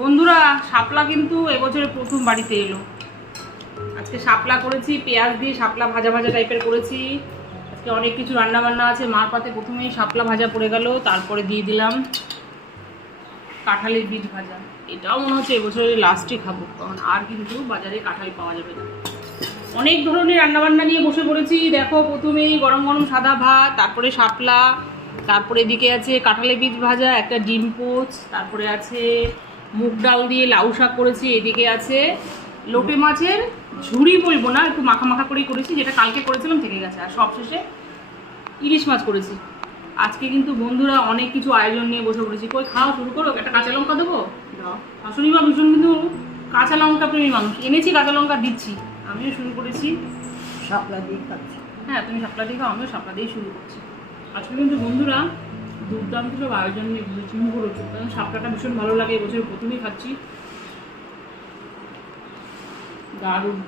বন্ধুরা, শাপলা কিন্তু এবছরে প্রথম বাড়িতে এলো। আজকে শাপলা করেছি, পেঁয়াজ দিয়ে শাপলা ভাজা ভাজা টাইপের করেছি। আজকে অনেক কিছু রান্না বান্না আছে। মার পাতে প্রথমেই শাপলা ভাজা পড়ে গেল, তারপরে দিয়ে দিলাম কাঁঠালের বীজ ভাজা। এটাও মনে হচ্ছে এবছরের লাস্টে খাবো, কারণ আর কিন্তু বাজারে কাঁঠাল পাওয়া যাবে না। অনেক ধরনের রান্নাবান্না নিয়ে বসে পড়েছি। দেখো, প্রথমেই গরম গরম সাদা ভাত, তারপরে শাপলা, তারপরে এদিকে আছে কাঁঠালের বীজ ভাজা, একটা ডিম পোচ, তারপরে আছে মুগ ডাল দিয়ে লাউ শাক করেছি, এদিকে আছে লোটে মাছের ঝুড়ি বলবো না, একটু মাখা মাখা করেই করেছি, যেটা কালকে করেছিলাম থেকে গেছে। আর সবশেষে ইলিশ মাছ করেছি। আজকে কিন্তু বন্ধুরা অনেক কিছু আয়োজন নিয়ে বসে পড়েছি। কই খাওয়া শুরু করো, একটা কাঁচা লঙ্কা দেবো। শাশুড়ি মা ভীষণ কিন্তু কাঁচা লঙ্কা প্রেমী মানুষ, এনেছি কাঁচা লঙ্কা দিচ্ছি। আমিও শুরু করেছি শাপলা দিয়ে খাচ্ছি। হ্যাঁ, তুমি শাপলা দিয়ে খাও, আমিও শাপলা দিয়েই শুরু করছি। আজকে কিন্তু বন্ধুরা দুর্দান্ত সব আয়োজন নিয়ে শুরু করেছি, কারণ শাপলাটা ভীষণ ভালো লাগে, এবছর প্রথমেই খাচ্ছি। দারুণ।